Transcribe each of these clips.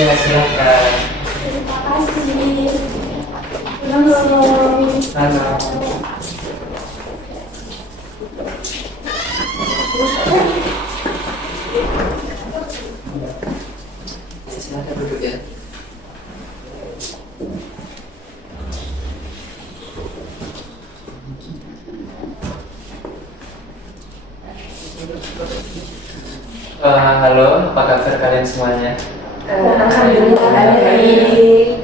Iya, silakan. Terima kasih. Halo. Halo. Silakan duduk ya. Halo, apa kabar kalian semuanya? Alhamdulillah baik.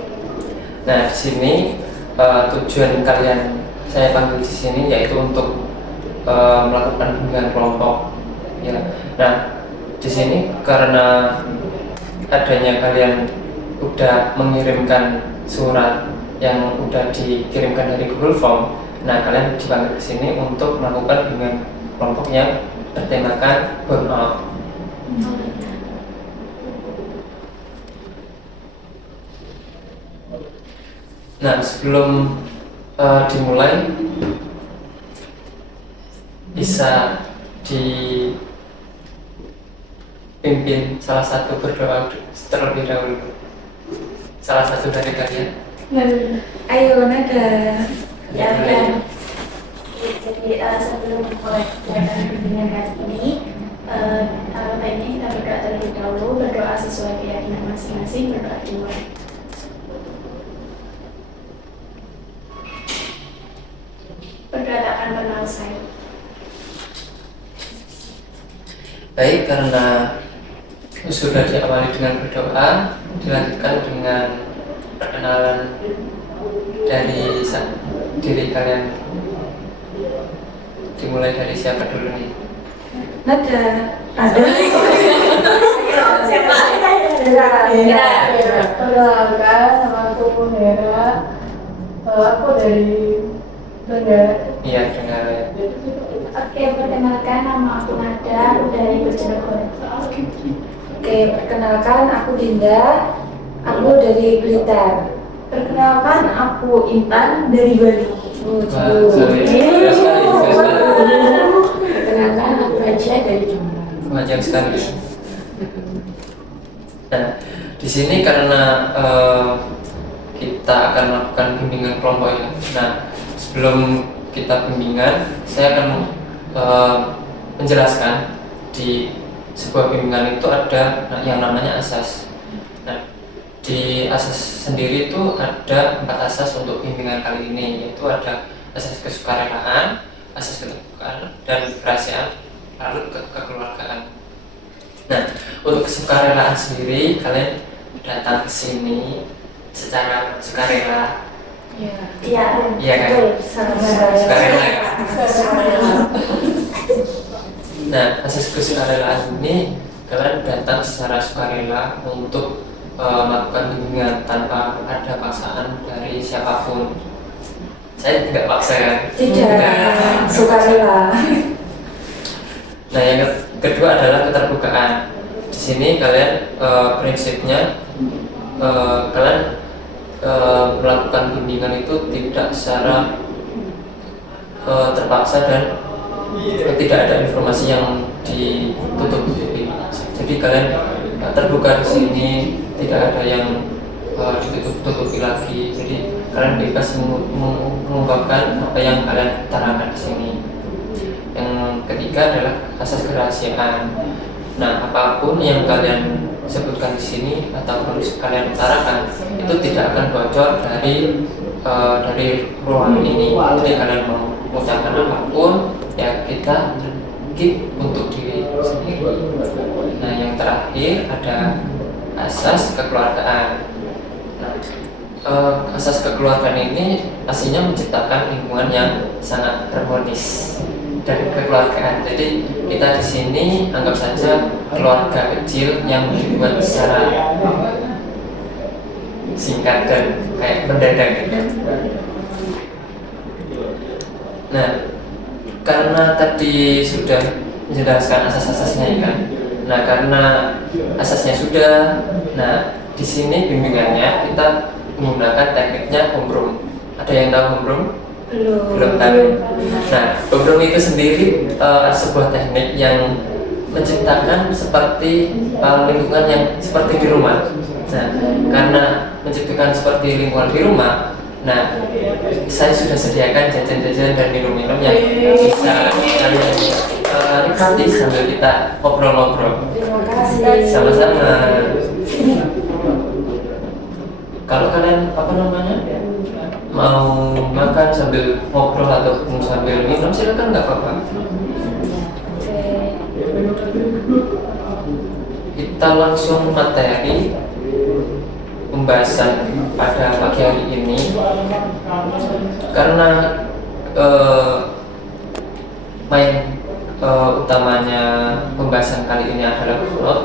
Nah, di sini tujuan kalian saya panggil di sini yaitu untuk melakukan bimbingan kelompok. Ya. Nah, di sini karena adanya kalian udah mengirimkan surat yang udah dikirimkan dari Google Form. Nah, kalian dipanggil ke sini untuk melakukan bimbingan kelompok yang bertemakan burnout. Nah, sebelum dimulai bisa dipimpin salah satu berdoa terlebih dahulu. Salah satu dari kalian. Ayo nada. Ya, Jadi sebelum mulai kegiatan bimbingan kali ini, baiknya kita berdoa terlebih dahulu, berdoa sesuai keyakinan masing-masing, berdoa dimulai. Berdoa tak akan pernah usai. Baik, karena sudah diawali dengan berdoa, dilanjutkan dengan perkenalan dari diri kalian. Dimulai dari siapa dulu nih? Nada. Ada. Siapa? Perkenalkan, nama aku Hera. Aku dari Banda. Iya, dengar ya. Oke, perkenalkan nama aku Nada, aku dari Bojonegoro. Oke, perkenalkan aku Dinda, aku dari Blitar. Perkenalkan aku Intan dari Bali. Perkenalkan aku Raja dari Jombang. Panjang sekali. Nah, di sini karena kita akan melakukan bimbingan kelompok ya. Nah, sebelum kita bimbingan, saya akan menjelaskan di sebuah bimbingan itu ada yang namanya asas. Nah, di asas sendiri itu ada 4 asas untuk bimbingan kali ini, yaitu ada asas kesukarelaan, asas keterbukaan, dan kerahasiaan, lalu kekeluargaan. Nah, untuk kesukarelaan sendiri, kalian datang ke sini secara sukarela. Iya, Iya kan? Sukarela ya? Nah, asas kesukarelaan ini kalian datang secara sukarela untuk melakukan bimbingan tanpa ada paksaan dari siapapun. Saya tidak paksa kan? Tidak, sukarela. Nah, yang kedua adalah keterbukaan. Di sini kalian prinsipnya kalian melakukan bimbingan itu tidak secara terpaksa dan tidak ada informasi yang ditutup-tutupi. Jadi kalian terbuka di sini, tidak ada yang ditutup-tutupi lagi. Jadi kalian bebas mengungkapkan apa yang kalian utarakan di sini. Yang ketiga adalah asas kerahasiaan. Nah, apapun yang kalian sebutkan di sini atau harus kalian utarakan itu tidak akan bocor dari ruangan ini. Jadi kalian mau mengucapkan apapun ya kita keep untuk diri sendiri. Nah, yang terakhir ada asas kekeluargaan. Nah, asas kekeluargaan ini pastinya menciptakan lingkungan yang sangat harmonis dan kekeluargaan. Jadi kita di sini anggap saja keluarga kecil yang dibuat secara singkat dan kayak mendadak gitu. Nah, karena tadi sudah menjelaskan asas-asasnya ya kan. Nah, karena asasnya sudah, nah di sini bimbingannya kita menggunakan tekniknya homeroom. Ada yang tahu homeroom? Belum tahu. Nah, homeroom itu sendiri sebuah teknik yang menciptakan seperti lingkungan yang seperti di rumah. Nah, karena menciptakan seperti lingkungan di rumah, nah saya sudah sediakan jajan-jajan dan minum-minum yang bisa kalian nikmati sambil kita ngobrol-ngobrol. Terima kasih. Sama-sama. Kalau kalian mau makan sambil ngobrol ataupun sambil minum, silakan, nggak apa-apa. Oke. Kita langsung materi pembahasan pada pagi hari ini, karena utamanya pembahasan kali ini adalah burnout.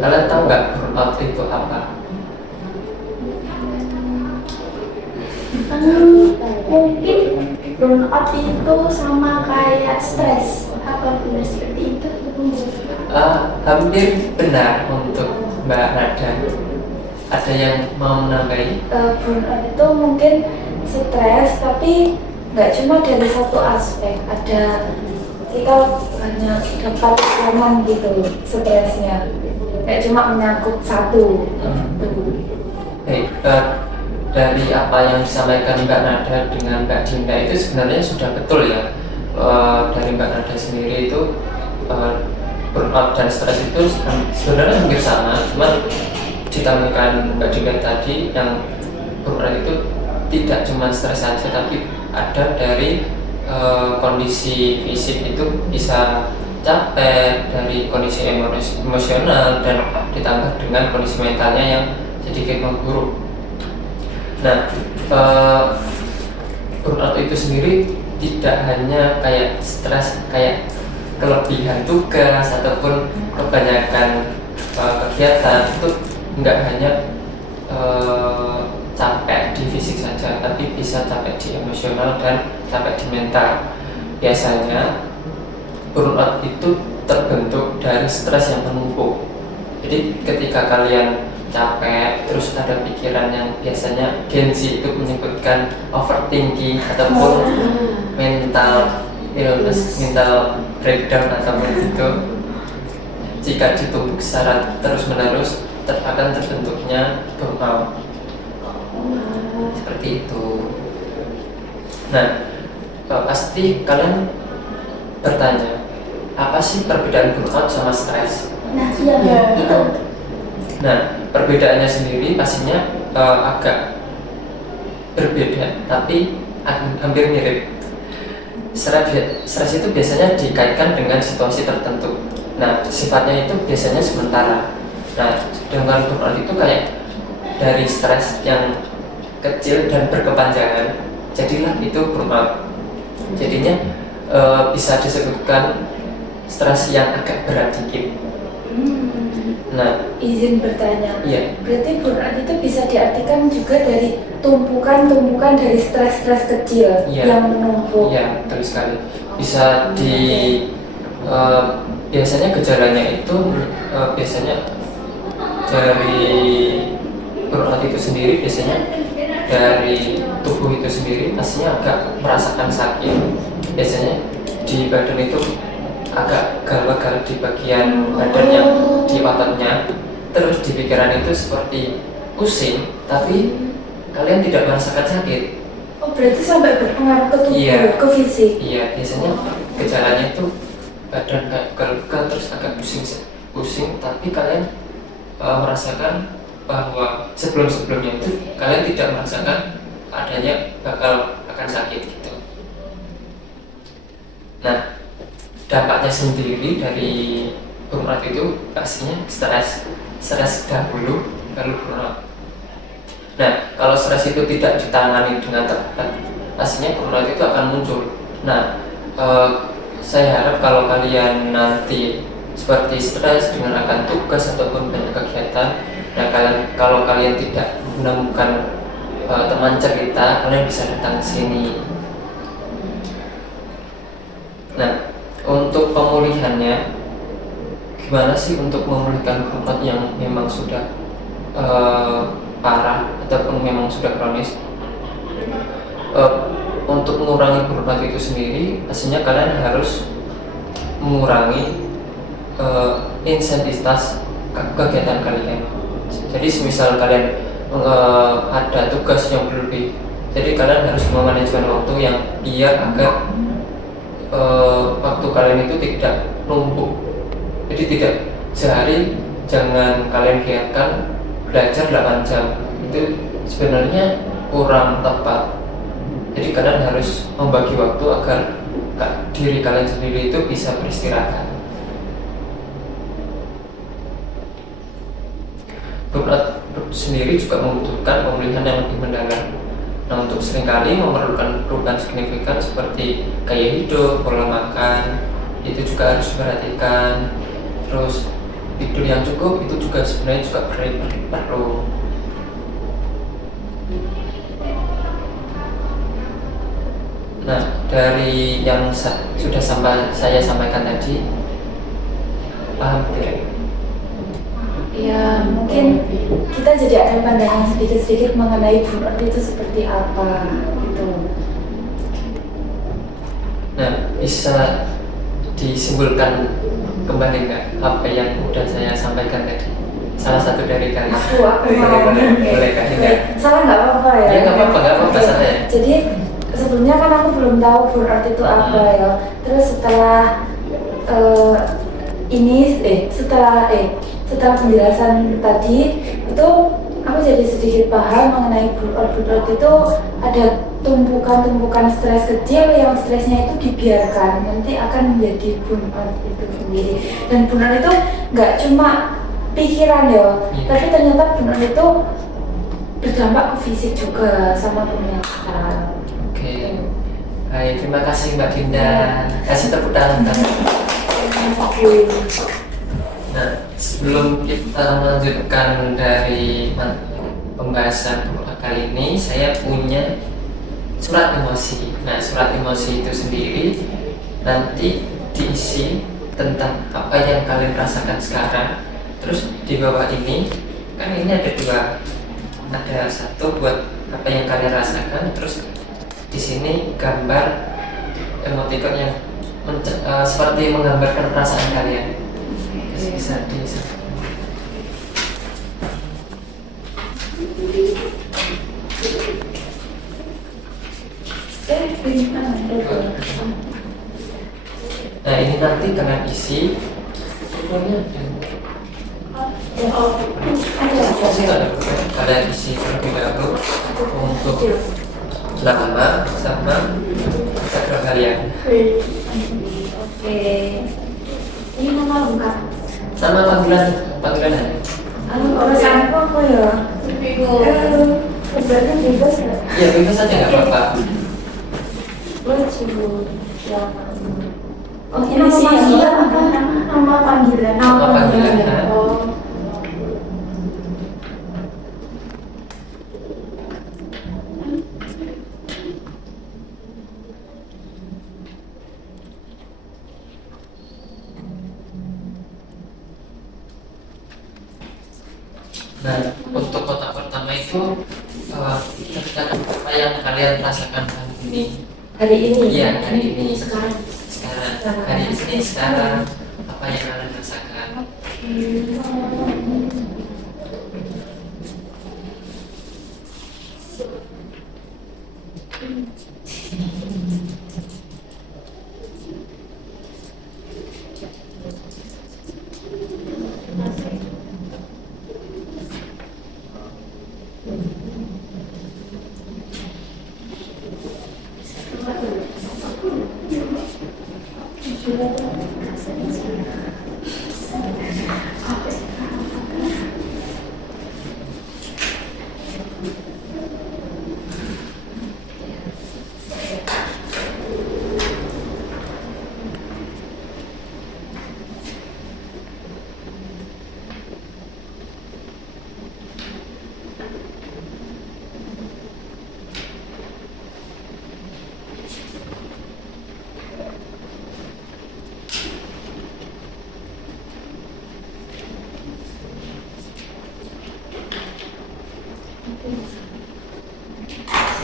Kalian tahu nggak burnout itu apa? Mungkin burnout itu sama kayak stres, apa benar seperti itu? Hampir benar untuk Mbak Nada. Ada yang mau menambahi? Burnout itu mungkin stres, tapi nggak cuma dari satu aspek. Ada kita banyak dapat tekanan gitu stresnya, nggak cuma menyangkut satu. Baik, dari apa yang disampaikan Mbak Nada dengan Mbak Dinda itu sebenarnya sudah betul ya. Dari Mbak Nada sendiri itu burnout dan stres itu sebenarnya hampir sama, cuman ditambahkan Mbak Dinda tadi yang burnout itu tidak cuma stres saja, tapi ada dari kondisi fisik itu bisa capek, dari kondisi emosional, dan ditambah dengan kondisi mentalnya yang sedikit memburuk. Nah, burnout itu sendiri tidak hanya kayak stres, kayak kelebihan tugas ataupun kebanyakan kegiatan, itu nggak hanya capek di fisik saja, tapi bisa capek di emosional dan capek di mental. Biasanya burnout itu terbentuk dari stres yang menumpuk. Jadi ketika kalian capek, terus ada pikiran yang biasanya Gen Z itu menyebutkan overthinking ataupun mental illness, mental breakdown ataupun itu, jika ditumpuk secara terus-menerus akan terbentuknya burnout. Seperti itu. Nah, pasti kalian bertanya, apa sih perbedaan burnout sama stres? Nah, iya itu. Nah, perbedaannya sendiri pastinya agak berbeda, tapi hampir mirip. Stres itu biasanya dikaitkan dengan situasi tertentu. Nah, sifatnya itu biasanya sementara. Nah, dengan burnout itu kayak dari stres yang kecil dan berkepanjangan, jadilah itu burnout. Jadinya bisa disebutkan stres yang agak berat dikit. Nah, Izin bertanya. iya. Berarti burnout itu bisa diartikan juga dari tumpukan dari stres-stres kecil yang menumpuk. Iya, betul sekali. Bisa biasanya gejalanya itu biasanya dari burnout itu sendiri, biasanya dari tubuh itu sendiri pastinya agak merasakan sakit. Biasanya di badan itu agak galau-galau di bagian badan yang di ototnya. Terus di pikiran itu seperti pusing, tapi kalian tidak merasakan sakit. Oh, berarti sampai berpengaruh ke tubuh, Iya. ke fisik. Iya, biasanya gejalanya itu badan kayak galau-galau, terus agak pusing, tapi kalian merasakan bahwa sebelum-sebelumnya itu kalian tidak merasakan adanya bakal akan sakit gitu. Nah, dampaknya sendiri dari burnout itu pastinya stres dahulu baru burnout. Nah, kalau stres itu tidak ditangani dengan tepat, pastinya burnout itu akan muncul. Nah, saya harap kalau kalian nanti seperti stres dengan akan tugas ataupun banyak kegiatan, nah kalau kalian tidak menemukan teman cerita, kalian bisa datang ke sini. Nah, untuk pemulihannya, gimana sih untuk memulihkan burnout yang memang sudah parah ataupun memang sudah kronis? Untuk mengurangi burnout itu sendiri, pastinya kalian harus mengurangi intensitas kegiatan kalian. Jadi semisal kalian ada tugas yang berlebih, jadi kalian harus memanajemen waktu yang biar agar waktu kalian itu tidak numpuk. Jadi tidak sehari jangan kalian giatkan belajar 8 jam, itu sebenarnya kurang tepat. Jadi kalian harus membagi waktu agar diri kalian sendiri itu bisa beristirahat. Burnout sendiri juga membutuhkan pemulihan yang lebih mendalam. Nah, untuk seringkali memerlukan perubahan signifikan seperti gaya hidup, pola makan, itu juga harus diperhatikan. Terus tidur yang cukup itu juga sebenarnya juga perlu. Nah, dari yang sudah saya sampaikan tadi, paham tidak? Ya, mungkin kita jadi ada pandangan sedikit-sedikit mengenai burnout itu seperti apa gitu. Nah, bisa disimpulkan kembali nggak apa yang udah saya sampaikan tadi? Salah satu dari kalian. Aku mau. Boleh kan? Salah nggak apa-apa ya? Ya nggak apa-apa salah ya. Jadi sebelumnya kan aku belum tahu burnout itu apa ya. Terus setelah setelah penjelasan tadi itu aku jadi sedikit paham mengenai burnout. Burnout itu ada tumpukan stres kecil yang stresnya itu dibiarkan nanti akan menjadi burnout itu sendiri. Dan burnout itu nggak cuma pikiran ya, tapi ternyata burnout itu berdampak ke fisik juga sama penglihatan. Oke. Baik, terima kasih Mbak Dinda. Kasih tepuk tangan. Nah, sebelum kita melanjutkan dari pembahasan kali ini, saya punya surat emosi. Nah, surat emosi itu sendiri nanti diisi tentang apa yang kalian rasakan sekarang. Terus di bawah ini, kan ini ada dua, ada satu buat apa yang kalian rasakan, terus di sini gambar emoticon yang seperti menggambarkan perasaan kalian. Bisa. Nah, ini nanti kalian isi. Kalian isi terlebih dahulu untuk nama sama Instagram kalian. Oke. Ini nama lengkap. Nama panggilan. Urusan apa ya? Bingung. Berarti bebas nggak? Ya bebas saja nggak apa-apa. Oh, ini nama panggilan apa? Nama panggilan. Nama panggilan. Oh. Nah, untuk kotak pertama itu tercatat apa yang kalian rasakan hari ini. Hari ini? Iya, hari ini. Sekarang. Hari ini sekarang apa yang kalian rasakan?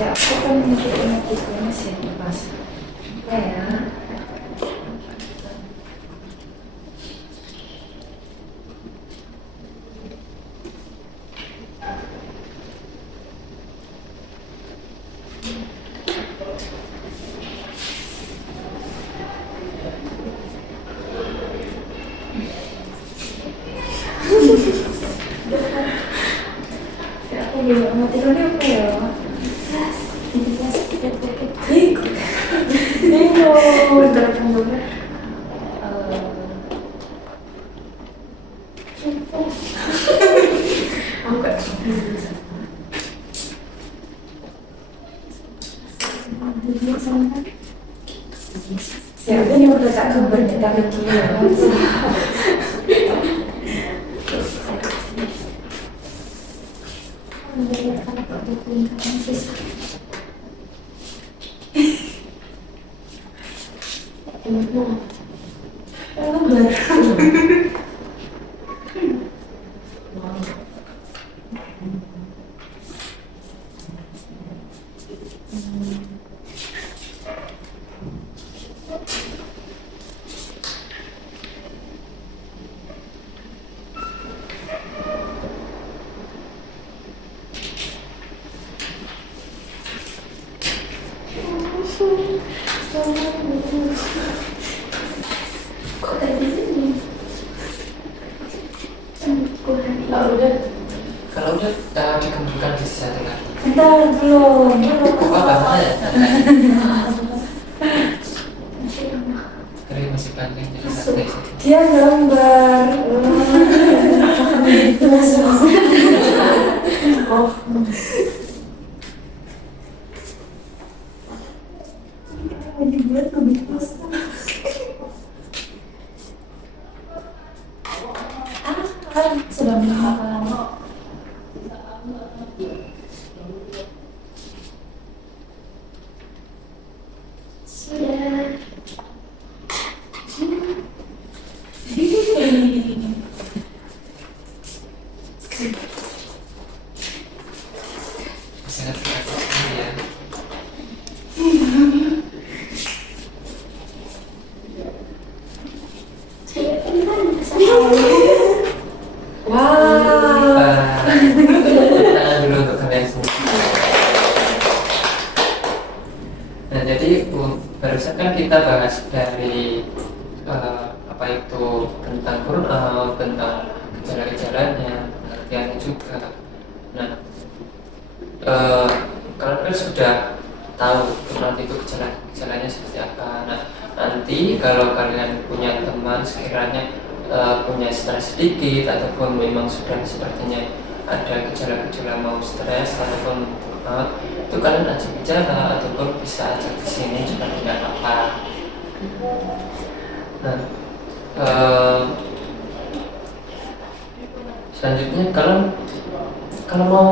Ya, aku kan mikirnya gitu masih pas. Ya. ini udah tak keber kita kecil. Kok tadi ini? Kalau udah dikembangkan bisa dengar. Bentar belum. Apa ya? Kering masih panjang jadi santai saja. Dia gambar. Oh. Dibuat kebiasaan. Sudah menghafal. Sudah. Sangat berarti ya. Wow. Tangan dulu untuk kalian semua. Nah, jadi barusan kan kita bahas dari apa itu tentang burnout, tentang gejala-gejalanya, pengertiannya juga. Nah, kalian kan sudah tahu burnout itu gejalanya seperti apa. Nah, nanti kalau kalian punya teman sekiranya punya stres sedikit ataupun memang sudah sepertinya ada gejala-gejala mau stres ataupun burnout, itu kalian ajak bicara ataupun bisa ajak di sini juga tidak apa-apa. Nah, selanjutnya kalian kalau mau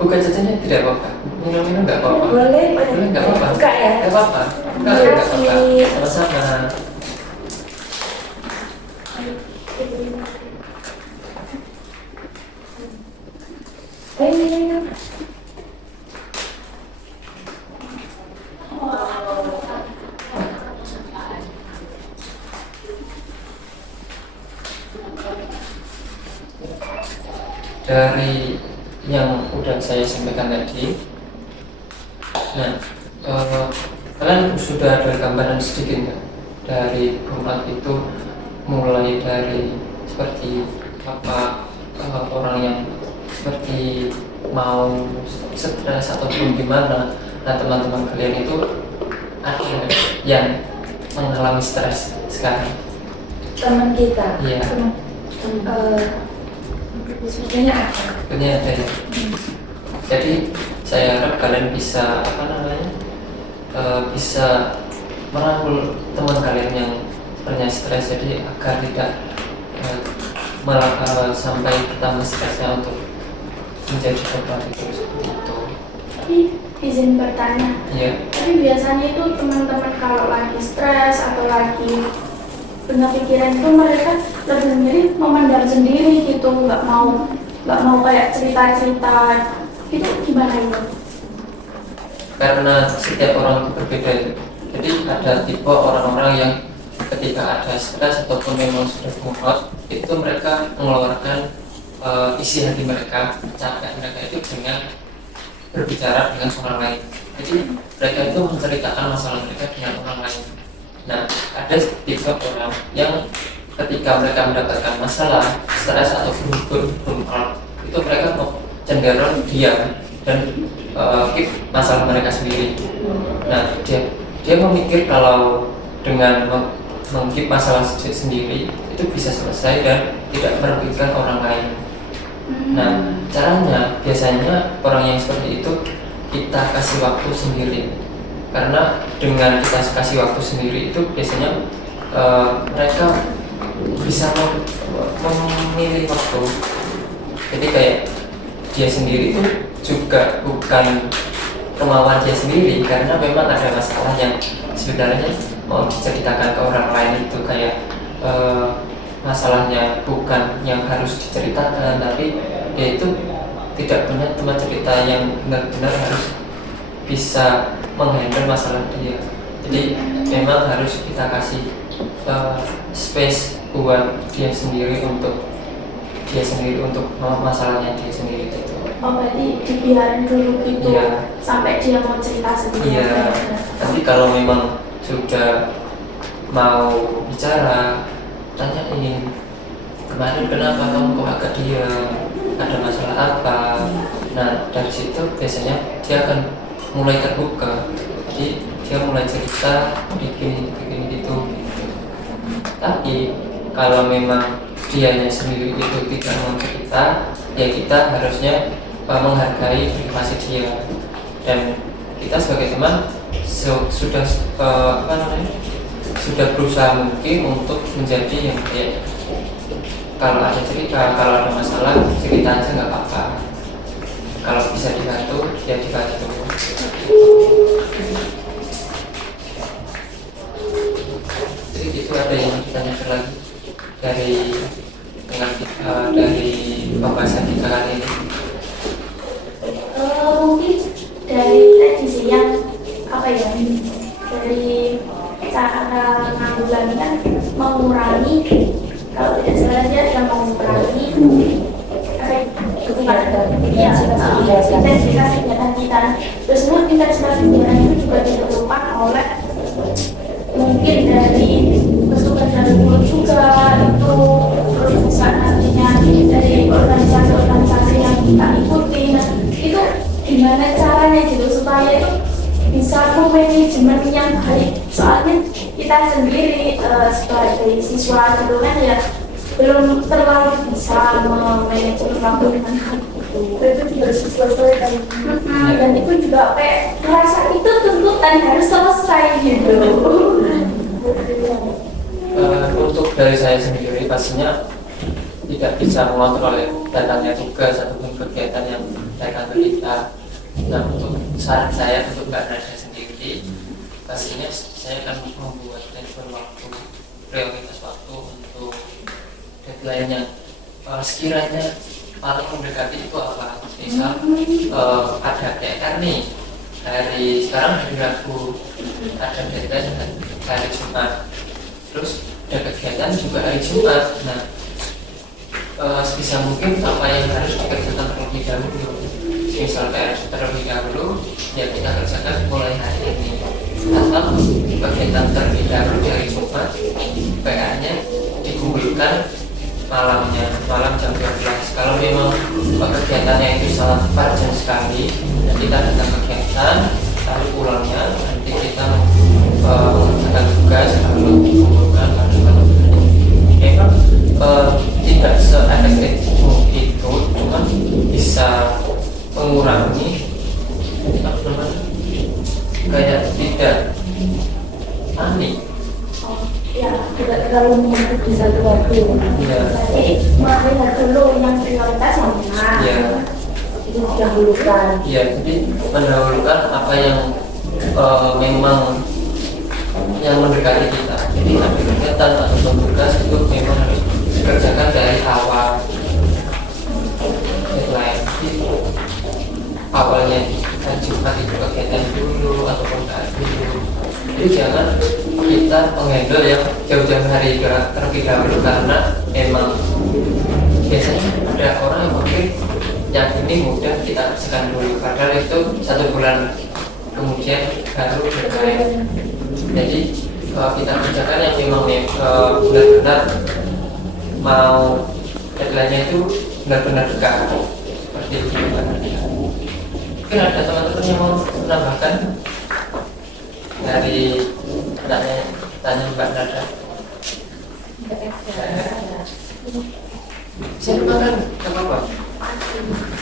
buka jajannya tidak apa-apa, minum-minum nggak apa-apa. Boleh Nggak apa-apa. buka ya. Nggak apa-apa. Nggak apa-apa. Sama-sama. Ini. Dari yang udah saya sampaikan tadi, nah kalian sudah ada gambaran sedikit nggak dari burnout itu, mulai dari seperti apa orang yang seperti mau stres ataupun gimana. Nah, teman-teman kalian itu ada nggak yang mengalami stres sekarang? Teman kita. Iya. Sebenarnya ada. Sebenarnya ada ya. Jadi saya harap kalian bisa apa namanya bisa merangkul teman kalian yang pernah stres, jadi agar tidak malah sampai bertambah stresnya untuk menjadi korban itu seperti itu. Tapi izin bertanya. Iya. Tapi biasanya itu teman-teman kalau lagi stres atau lagi punya pikiran itu mereka lebih memilih memendam sendiri gitu, nggak mau kayak cerita-cerita itu. Gimana itu? Karena setiap orang itu berbeda. Jadi ada tipe orang-orang yang ketika ada stres ataupun memang sudah burnout, itu mereka mengeluarkan isi hati mereka, capek mereka itu dengan berbicara dengan orang lain. Jadi mereka itu menceritakan masalah mereka dengan orang lain. Nah, ada tipe orang yang ketika mereka mendapatkan masalah, stres ataupun burnout, itu mereka cenderung diam dan keep masalah mereka sendiri. Nah, dia memikir kalau dengan mengkeep masalah sendiri itu bisa selesai dan tidak merugikan orang lain. Nah, caranya biasanya orang yang seperti itu kita kasih waktu sendiri. karena dengan kita kasih waktu sendiri itu biasanya mereka bisa memilih waktu. Jadi kayak dia sendiri itu juga bukan kemauan dia sendiri, karena memang ada masalah yang sebenarnya mau diceritakan ke orang lain itu kayak masalahnya bukan yang harus diceritakan, tapi dia itu tidak punya teman cerita yang benar-benar harus bisa menghandle masalah dia. Jadi memang harus kita kasih space buat dia sendiri untuk masalahnya dia sendiri gitu. Oh, berarti dibiarin dulu gitu, Iya. sampai dia mau cerita sendiri. Iya. Nanti kalau memang sudah mau bicara, tanyain kemarin kenapa kamu kok agak diam, ada masalah apa. Nah dari situ biasanya dia akan mulai terbuka, jadi dia mulai cerita begini gitu. Tapi kalau memang dianya sendiri itu tidak mau cerita, ya kita harusnya menghargai privasi dia, dan kita sebagai teman sudah sudah berusaha mungkin untuk menjadi yang kayak kalau ada cerita, kalau ada masalah cerita aja nggak apa-apa, kalau bisa dibantu ya dibantu. Jadi itu ada yang ditanyakan lagi dari pembahasan kita kali ini. Mungkin dari tadi sih yang dari cara menanggulangi kan mengurangi, kalau tidak salah dia adalah mengurangi intensitas kegiatan kita. Terus intensitas kegiatan itu juga ditentukan oleh mungkin dari masukan dari mulut juga itu, terus bisa nantinya dari organisasi-organisasi yang kita ikuti. Nah itu gimana caranya gitu supaya itu bisa manajemen yang baik, soalnya kita sendiri sebagai siswa gitu kan ya belum terlalu bisa memanajemen waktu dengan itu harus diselesaikan. Dan itu juga kayak merasa itu tuntutan harus selesai gitu. Untuk dari saya sendiri pastinya tidak bisa mengontrol datangnya tugas ataupun kegiatan yang datang ke kita. Nah untuk saran saya untuk Mbak Nada sendiri, pastinya saya akan membuat manajemen waktu, prioritas waktu untuk deadline-nya. Sekiranya paling mendekati itu apa? Misal ada deadline nih hari sekarang hari Rabu, ada deadline hari Jumat, terus ada kegiatan juga hari Jumat. Nah sebisa mungkin apa yang harus dikerjakan terlebih dahulu, misal PR terlebih dahulu ya kita kerjakan mulai hari ini, atau kegiatan terlebih dahulu di hari Jumat PR-nya dikumpulkan malam jam 12. Kalau memang kegiatannya itu sangat panjang sekali, dan kita datang kegiatan lalu pulangnya nanti kita mengerjakan tugas lalu dikumpulkan pada malam hari. Memang tidak se-efektif itu, cuma bisa mengurangi kayak tidak panik. Ya, tidak terlalu menuntut di satu waktu. Iya. Jadi melihat dulu yang prioritas mana. Iya. Itu didahulukan. Iya, jadi mendahulukan apa yang memang yang mendekati kita. Jadi ada kegiatan atau tugas itu memang harus dikerjakan dari awal. Deadline. Jadi awalnya hari Jumat itu kegiatan dulu ataupun hari dulu. Jadi jangan kita menghandle yang jauh-jauh hari terlebih dahulu, karena memang biasanya ada orang yang mungkin yang ini mudah kita kerjakan dulu, padahal itu 1 bulan kemudian baru deadline. Jadi kita kerjakan yang memang benar-benar mau deadline-nya itu benar-benar dekat seperti itu. Mungkin ada teman-teman yang mau menambahkan dari tanya Mbak Nada. Saya makan, nggak apa-apa.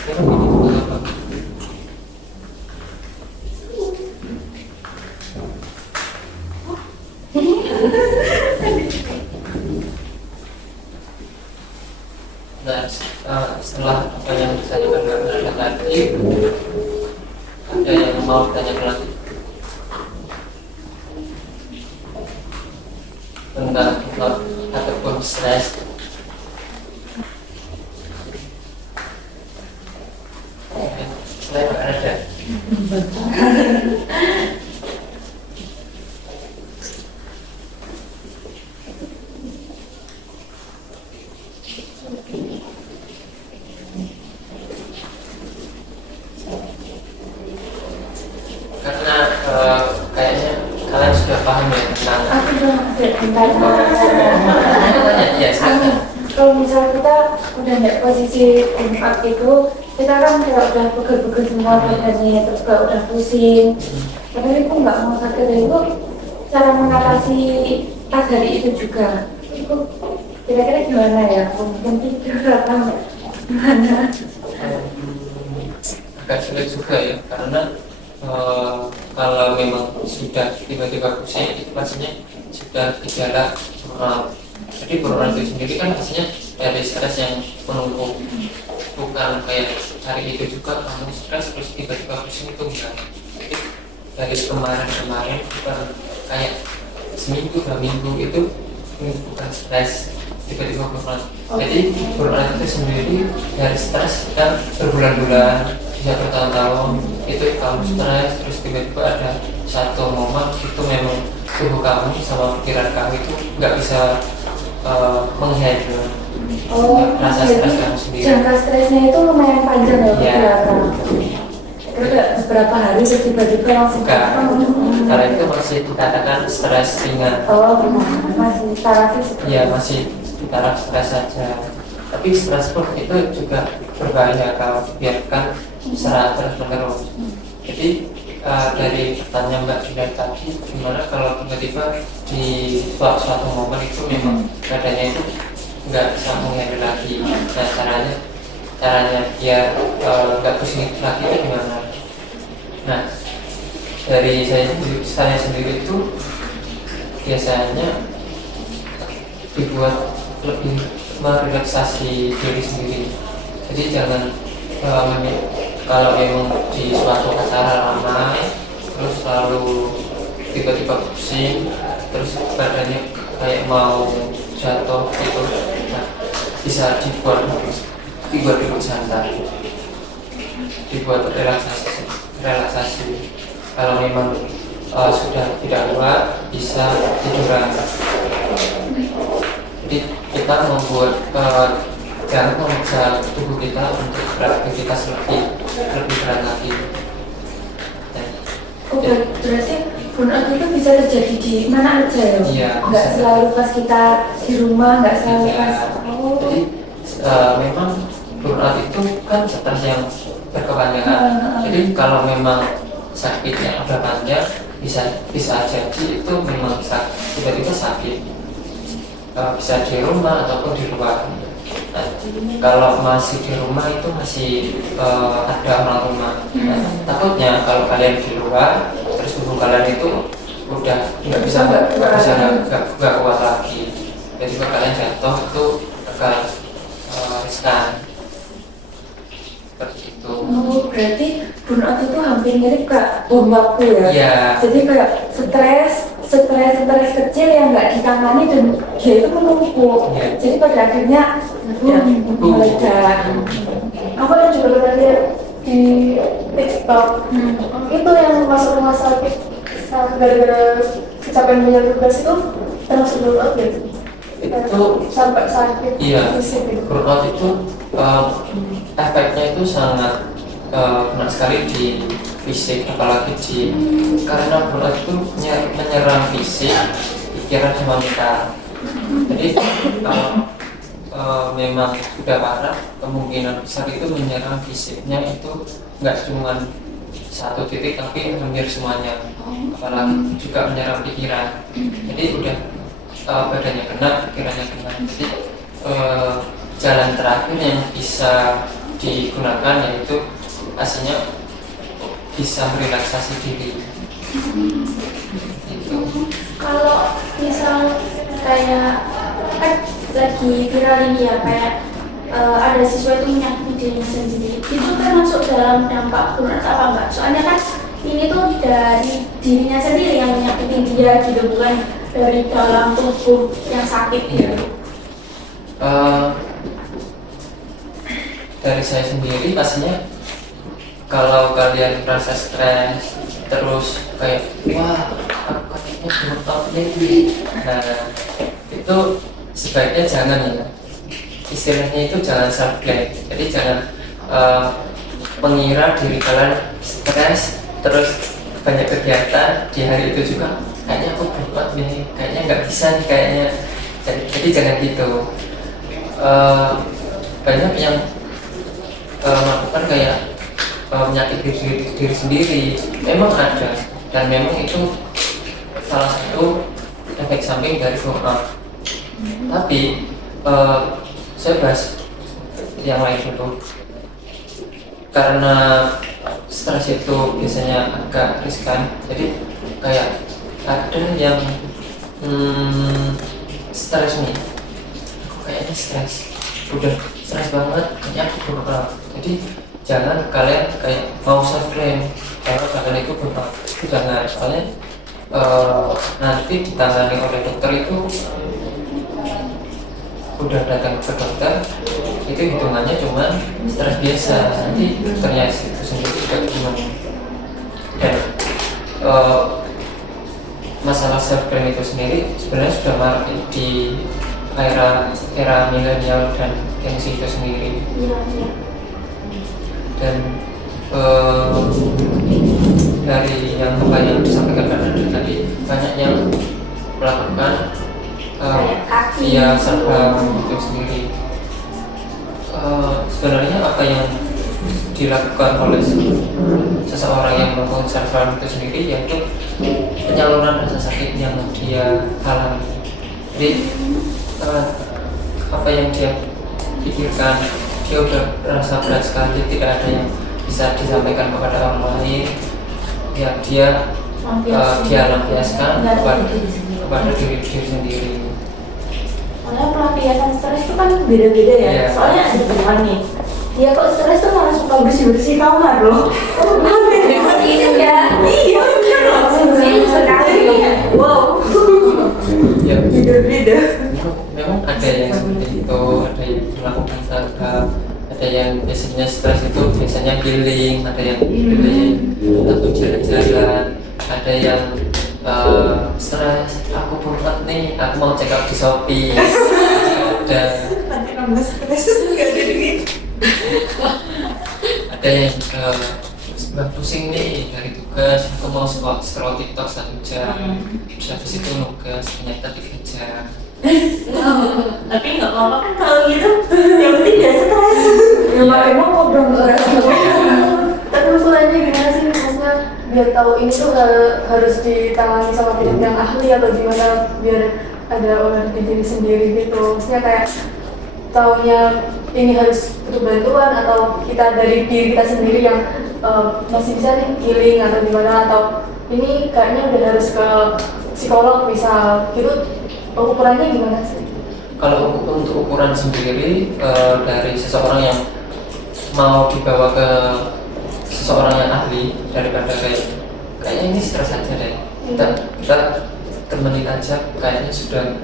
Memang ini nggak apa-apa. setelah apa yang disampaikan Mbak Nada tadi, ada yang mau tanyakan lagi tentang not ataupun stres? Selain Mbak Nada, karena kayaknya kalian sudah paham ya tentang Aku belum ada tanya. ya silakan. Kalau misal kita udah nggak posisi empat itu, kita kan kayak udah pegel-pegel semua badannya, terus kayak udah pusing. Tapi aku nggak mau sakit itu, cara mengatasi pas hari itu juga. Itu kira-kira gimana ya? Mungkin tidur atau gimana? Agak sulit juga ya, karena kalau memang sudah tiba-tiba pusing itu pastinya sudah gejala burnout. Jadi burnout itu sendiri kan pastinya dari stres yang menumpuk, bukan kayak hari itu juga kamu stres terus tiba-tiba pusing, itu enggak. Jadi dari kemarin bukan kayak seminggu 2 minggu itu bukan stres tiba-tiba burnout. Jadi burnout itu sendiri dari stres yang berbulan-bulan, bisa bertahun-tahun, itu kamu stres terus tiba-tiba ada satu momen itu memang tubuh kamu sama pikiran kamu itu nggak bisa menghandle rasa stres kamu sendiri. Jangka stresnya itu lumayan panjang ya, Iya. Udah beberapa hari terus tiba-tiba langsung Enggak, karena itu masih dikatakan stres ringan. Oh, masih tarafnya seperti Ya masih di taraf stres saja. Tapi stres pun itu juga berbahaya kalau dibiarkan secara terus-menerus. Jadi dari pertanyaan Mbak Dinda tadi, gimana kalau tiba-tiba di suatu momen itu memang badannya itu nggak bisa menghandle lagi. Nah caranya biar nggak pusing lagi itu gimana? Nah dari saya sendiri itu biasanya dibuat lebih merelaksasi diri sendiri. Jadi jangan kalau memang di suatu acara ramai terus lalu tiba-tiba pusing terus badannya kayak mau jatuh gitu, nah, bisa dibuat duduk santai, dibuat relaksasi. Kalau memang sudah tidak kuat bisa tiduran. Jadi kita membuat jangan memaksa tubuh kita untuk beraktivitas lebih berat lagi. berarti burnout itu bisa terjadi di mana aja ya? Iya, Nggak bisa. selalu pas kita di rumah, nggak selalu Iya. pas. Oh, Jadi memang burnout itu kan stres yang berkepanjangan. Jadi kalau memang sakitnya udah panjang, bisa jadi itu memang tiba-tiba sakit. Bisa di rumah ataupun di luar. Nah, kalau masih di rumah itu masih ada orang rumah. Nah, takutnya kalau kalian di luar terus tubuh kalian itu udah nggak kuat lagi. Jadi kalau kalian jatuh itu agak riskan. Seperti itu. oh, berarti burnout itu hampir mirip kayak bom waktu ya? Iya. Jadi kayak stres kecil yang nggak ditangani dan dia itu menumpuk. Iya. Jadi pada akhirnya meledak. Aku kan juga pernah lihat di TikTok itu yang masuk rumah sakit gara-gara kecapean banyak tugas itu termasuk burnout gitu. Itu Sampai sakit iya, fisik gitu. burnout itu efeknya itu sangat kena sekali di fisik, apalagi karena burnout itu menyerang fisik, pikiran sama mental. Jadi kalau memang sudah parah, kemungkinan besar itu menyerang fisiknya itu nggak cuma satu titik tapi hampir semuanya, apalagi juga menyerang pikiran. Jadi udah badannya kena, pikirannya kena. Jadi jalan terakhir yang bisa digunakan yaitu pastinya bisa merelaksasi diri. Gitu. Kalau misal kayak kan lagi viral ini ya kayak ada siswa itu menyakiti dirinya sendiri, itu termasuk dalam dampak burnout apa enggak? Soalnya kan ini tuh dari dirinya sendiri yang menyakiti dia gitu, bukan dari dalam tubuh yang sakit gitu. Dari saya sendiri pastinya kalau kalian merasa stres terus kayak wah aku kayaknya burnout nih, nah itu sebaiknya jangan ya, istilahnya itu jangan self blame. Jadi jangan mengira diri kalian stres terus banyak kegiatan di hari itu juga kayaknya aku burnout nih, kayaknya nggak bisa nih kayaknya. Jadi jangan gitu. Banyak yang melakukan kayak menyakiti diri sendiri, memang ada, dan memang itu salah satu efek samping dari burnout. Tapi saya bahas yang lain dulu. Karena stres itu biasanya agak riskan, jadi kayak ada yang stres nih, aku kayaknya stres, udah stres banget, kayaknya aku burnout. Jadi jangan kalian kayak mau self blame kalau kalian itu burnout, itu jangan. Soalnya nanti ditangani oleh dokter itu udah datang ke dokter itu hitungannya cuma stres biasa, nanti dokternya itu sendiri juga gimana. Dan masalah self blame itu sendiri sebenarnya sudah marak di era milenial dan Gen Z itu sendiri. Dan dari yang apa yang disampaikan tadi, banyak yang melakukan via self harm itu sendiri. Sebenarnya apa yang dilakukan oleh seseorang yang melakukan self harm itu sendiri yaitu penyaluran rasa sakit yang dia alami. Jadi apa yang dia pikirkan, dia udah merasa berat sekali, tidak ada yang bisa disampaikan kepada orang lain, ya dia lampiaskan kepada diri sendiri. Soalnya pelampiasan stres itu kan beda-beda ya. Yeah. Soalnya ada teman nih, dia kok stres tuh malah suka bersih-bersih kamar loh. Iya, Iya, sih sekali. Wow. Ya, Beda-beda. memang ada yang seperti itu, ada yang melakukan self-harm, ada yang biasanya stres itu biasanya healing, ada yang healing atau jalan-jalan, ada yang stres, aku burnout nih, aku mau check out di Shopee. Dan Nanti nambah stres nggak ada duit. ada yang sebelah pusing nih dari tugas, aku mau scroll TikTok 1 jam, terus habis itu nugas ternyata dikejar. Tapi nggak apa-apa kan kalau gitu. Yang penting dia stres. Ya emang ngobrol Tapi usulannya gimana sih, maksudnya biar tahu ini tuh harus ditangani sama pihak yang ahli atau gimana biar ada olah di diri sendiri gitu. Maksudnya kayak taunya ini harus butuh bantuan atau kita dari diri kita sendiri yang masih bisa nih healing atau gimana, atau ini kayaknya udah harus ke psikolog misal gitu. Ukurannya gimana sih? Kalau untuk ukuran sendiri dari seseorang yang mau dibawa ke seseorang yang ahli, daripada kayaknya ini stres aja deh, kita temenin aja, kayaknya sudah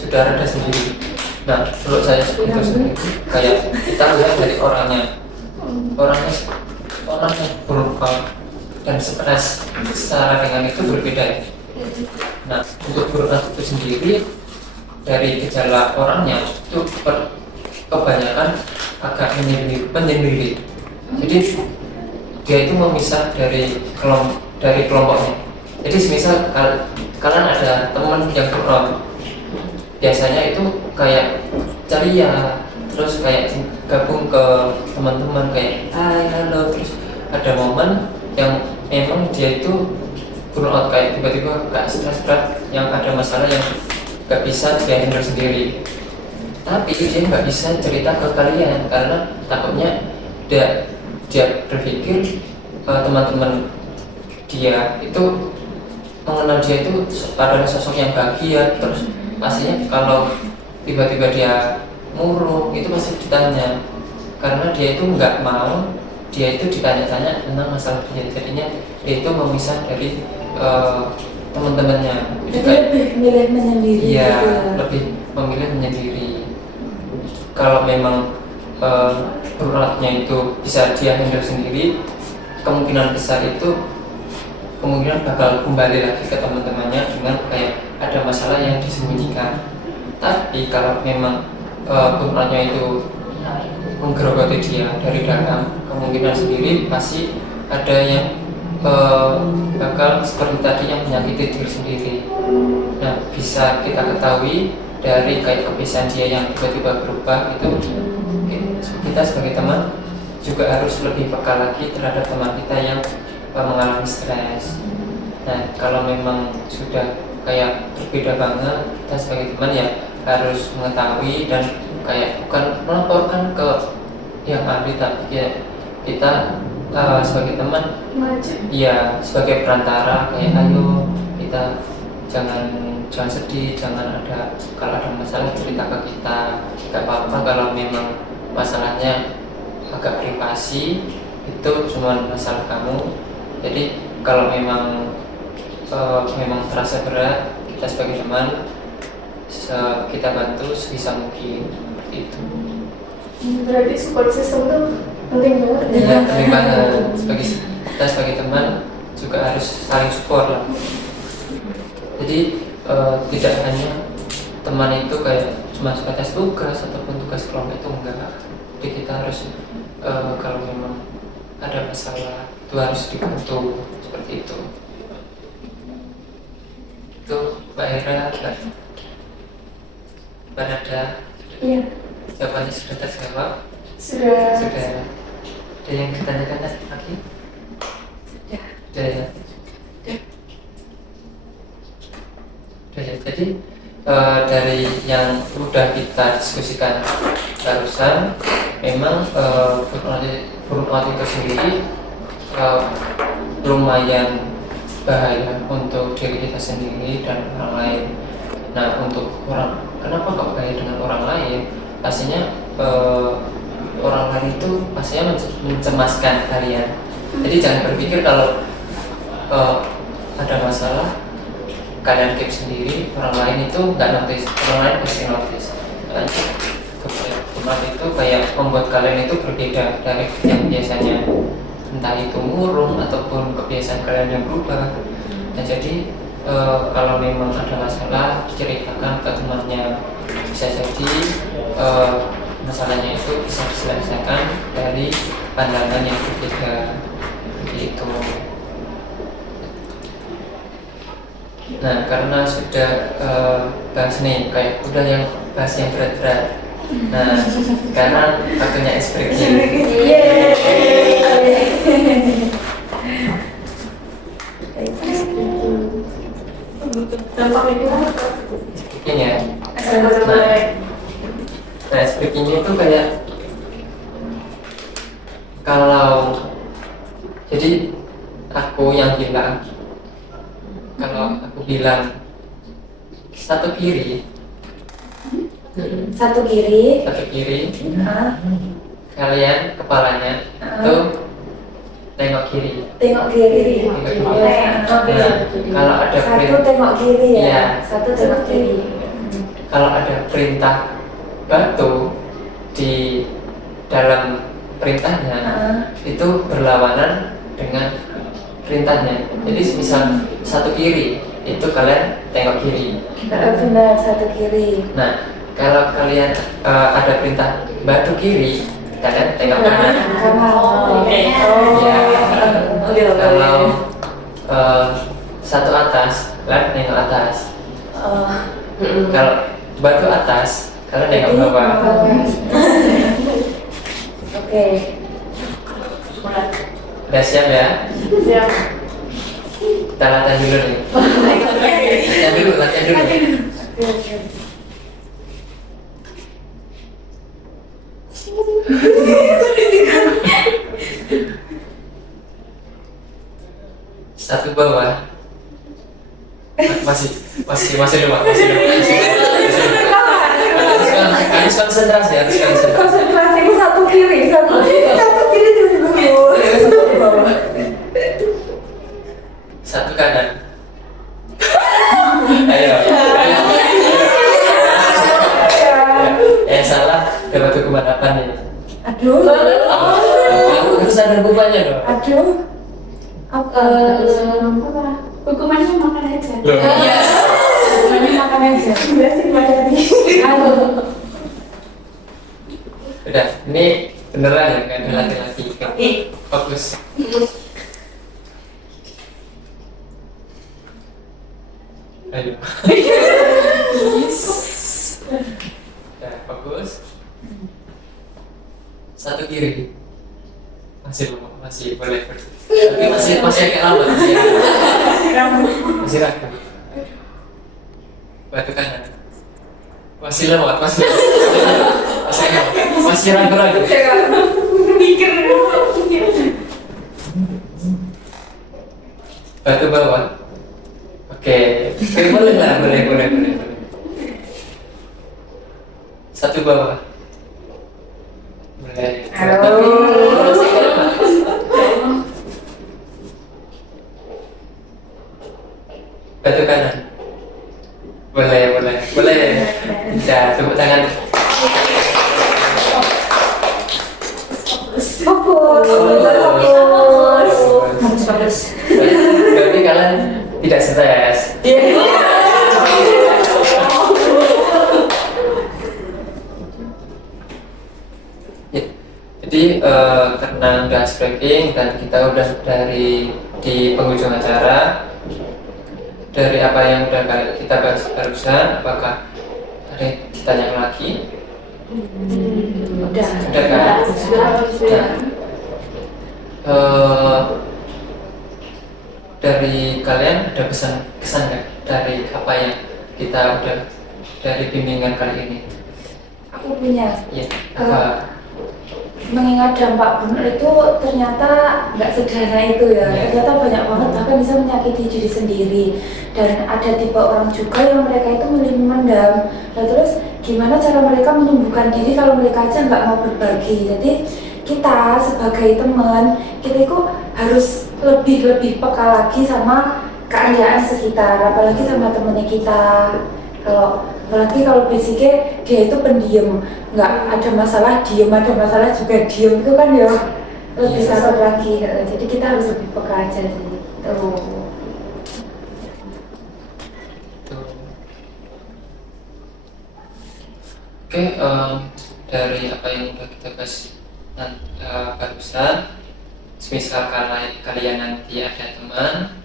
reda sendiri. Nah, menurut saya itu sendiri kayak kita lihat dari orangnya burnout dan stres secara dengan itu berbeda ya. Nah, untuk burnout itu sendiri dari gejala orangnya itu kebanyakan agak menyendiri. Jadi dia itu memisah dari kelompoknya. Jadi semisal kalian ada teman yang burnout, biasanya itu kayak ceria, terus kayak gabung ke teman-teman kayak hai halo, terus ada momen yang memang dia itu burnout, kayak tiba-tiba kayak stres berat yang ada masalah yang nggak bisa dia handle sendiri, tapi dia nggak bisa cerita ke kalian karena takutnya dia berpikir teman-teman dia itu mengenal dia itu adalah sosok yang bahagia, terus pastinya kalau tiba-tiba dia murung, itu pasti ditanya. Karena dia itu nggak mau, dia itu ditanya-tanya tentang masalah dia. Jadinya dia itu memisah dari teman-temannya. Jadi lebih milih menyendiri. Iya, gitu ya. lebih memilih menyendiri. Kalau memang beratnya itu bisa dia handle sendiri, kemungkinan besar itu kemungkinan bakal kembali lagi ke teman-temannya dengan kayak ada masalah yang disembunyikan. Tapi kalau memang beratnya itu menggerogoti dia dari dalam, kemungkinan sendiri pasti ada yang bakal seperti tadi yang menyakiti diri sendiri. Nah, bisa kita ketahui dari kayak kebiasaan dia yang tiba-tiba berubah itu, kita sebagai teman juga harus lebih peka lagi terhadap teman kita yang mengalami stres. Nah, kalau memang sudah kayak berbeda banget, kita sebagai teman ya harus mengetahui dan kayak bukan melaporkan ke yang ahli, tapi ya kita sebagai teman, iya sebagai perantara kayak ayo kita jangan sedih, jangan ada, kalau ada masalah cerita ke kita, gak apa-apa kalau memang masalahnya agak privasi, itu cuma masalah kamu. Jadi kalau memang terasa berat, kita sebagai teman kita bantu sebisa mungkin itu. Berarti support system itu penting banget. Iya, penting banget. Kita sebagai teman juga harus saling support lah. Jadi tidak hanya teman itu kayak cuma sebatas tugas ataupun tugas kelompok, itu enggak. Jadi kita harus kalau memang ada masalah itu harus dibantu seperti itu. Itu Mbak Hera, Mbak Nada. Iya. Jawabannya sudah terjawab. Sudah. Ada yang ditanyakan lagi? Sudah ya. Jadi dari yang sudah kita diskusikan barusan, memang burnout itu sendiri lumayan bahaya untuk diri kita sendiri dan orang lain. Nah, untuk kenapa kok bahaya dengan orang lain? Pastinya orang lain itu pastinya mencemaskan kalian. Jadi jangan berpikir kalau ada masalah kalian keep sendiri, orang lain itu nggak notice, orang lain pasti notice. Burnout itu kayak membuat kalian itu berbeda dari yang biasanya, entah itu murung ataupun kebiasaan kalian yang berubah. Nah, jadi kalau memang ada masalah, ceritakan ke temannya. Bisa jadi masalahnya itu bisa diselesaikan dari pandangan yang berbeda gitu. Nah, karena sudah bahas nih, kayak udah yang bahas yang berat-berat. Nah, karena waktunya ekspresi. Ini ya. Nah, speaking itu kayak kalau jadi aku yang bilang, kalau aku bilang satu kiri, kalian kepalanya itu tengok kiri. Kalau ada satu tengok kiri ya. Iya. Satu tengok kiri. Kalau ada perintah batu di dalam perintahnya, itu berlawanan dengan perintahnya. Jadi misal satu kiri, itu kalian tengok kiri. Benar, satu kiri. Nah, kalau kalian ada perintah batu kiri, kalian tengok kanan. Ya. Kalau satu atas, kalian tengok atas. Kalau batu atas, kalian tengok bawah. Oke. Udah siap ya? Siap. Kita latihan dulu nih. Latihan dulu. Satu bawah. Masih dulu. Kali konsentrasi, harus konsentrasi. Konsentrasi ini satu kiri, satu tiba-tiba ke bawah. Satu kanan. Ayo. Yang salah dapat hukuman apa nih? Aduh. Harus ada hukumannya dong. Aduh. Apa? Hukumannya makan aja. Iya. Hukumannya makan aja. Berarti materi. Udah, ini beneran ya kan laki-laki. Fokus. Ayo. Udah, fokus. Satu kiri. Masih boleh. Tapi masih agak lama. Masih ragu. Batu kanan. Masih lewat, masih ragu-ragu. Mikir. Batu bawah. Oke, boleh lah, boleh. Satu bawah. Boleh. Halo. Batu kanan. Boleh. Bisa, tepuk tangan. Fokus. Berarti kalian tidak stres. Ya, jadi karena udah breaking dan kita udah di penghujung acara, dari apa yang udah kita bahas barusan, apakah ada yang ditanyakan lagi? Udah kan? Sudah. Dari kalian ada kesan nggak dari apa yang kita udah dari bimbingan kali ini? Aku punya. Ya, apa? Mengingat dampak burnout itu ternyata nggak sederhana itu ya. Ternyata banyak banget, bahkan bisa menyakiti diri sendiri. Dan ada tipe orang juga yang mereka itu milih memendam. Nah terus gimana cara mereka menyembuhkan diri kalau mereka aja nggak mau berbagi. Jadi kita sebagai teman, kita itu harus lebih peka lagi sama keadaan sekitar, apalagi sama temennya kita. Apalagi kalau basicnya dia itu pendiam, nggak ada masalah diem, ada masalah juga diem, itu kan ya lebih sakit lagi. Jadi kita harus lebih peka aja sih. Oke, dari apa yang udah kita bahas barusan, semisal kalian nanti ada teman,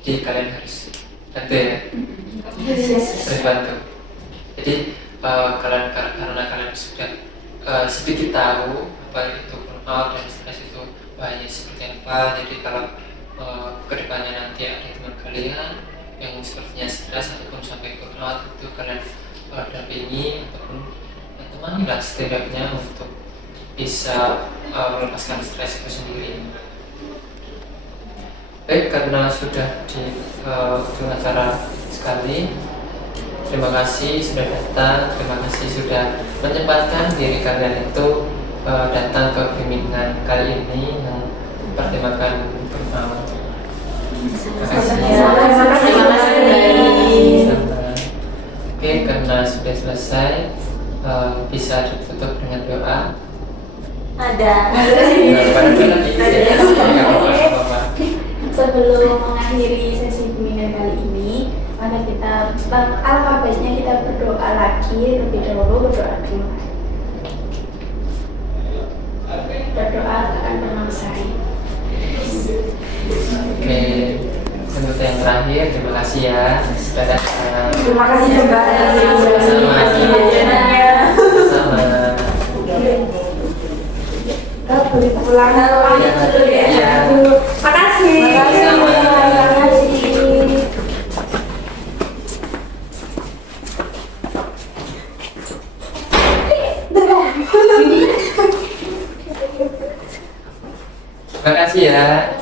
jadi kalian harus bantu ya, harus bantu. Jadi karena kalian sudah sedikit tahu apa itu burnout dan stres itu bahaya seperti apa, jadi kalau kedepannya nanti ada teman kalian yang sepertinya stres ataupun sampai burnout, itu kalian dampingi ataupun temani lah setidaknya untuk bisa melepaskan stres itu sendiri. Baik, karena sudah di ujung acara sekali, terima kasih sudah datang, terima kasih sudah menyempatkan diri kalian itu datang ke bimbingan kali ini yang bertemakan burnout. Terima kasih. Oke, karena sudah selesai, bisa ditutup dengan doa. Ada. Sebelum mengakhiri sesi bimbingan kali ini, maka alangkah baiknya kita berdoa lagi lebih dahulu, berdoa dulu. Berdoa akan bermanfaat. Oke, untuk yang terakhir, terima kasih ya sudah datang. Terima kasih kembali. Sama. Kita boleh pulang. Iya. Makasih. Terima kasih ya.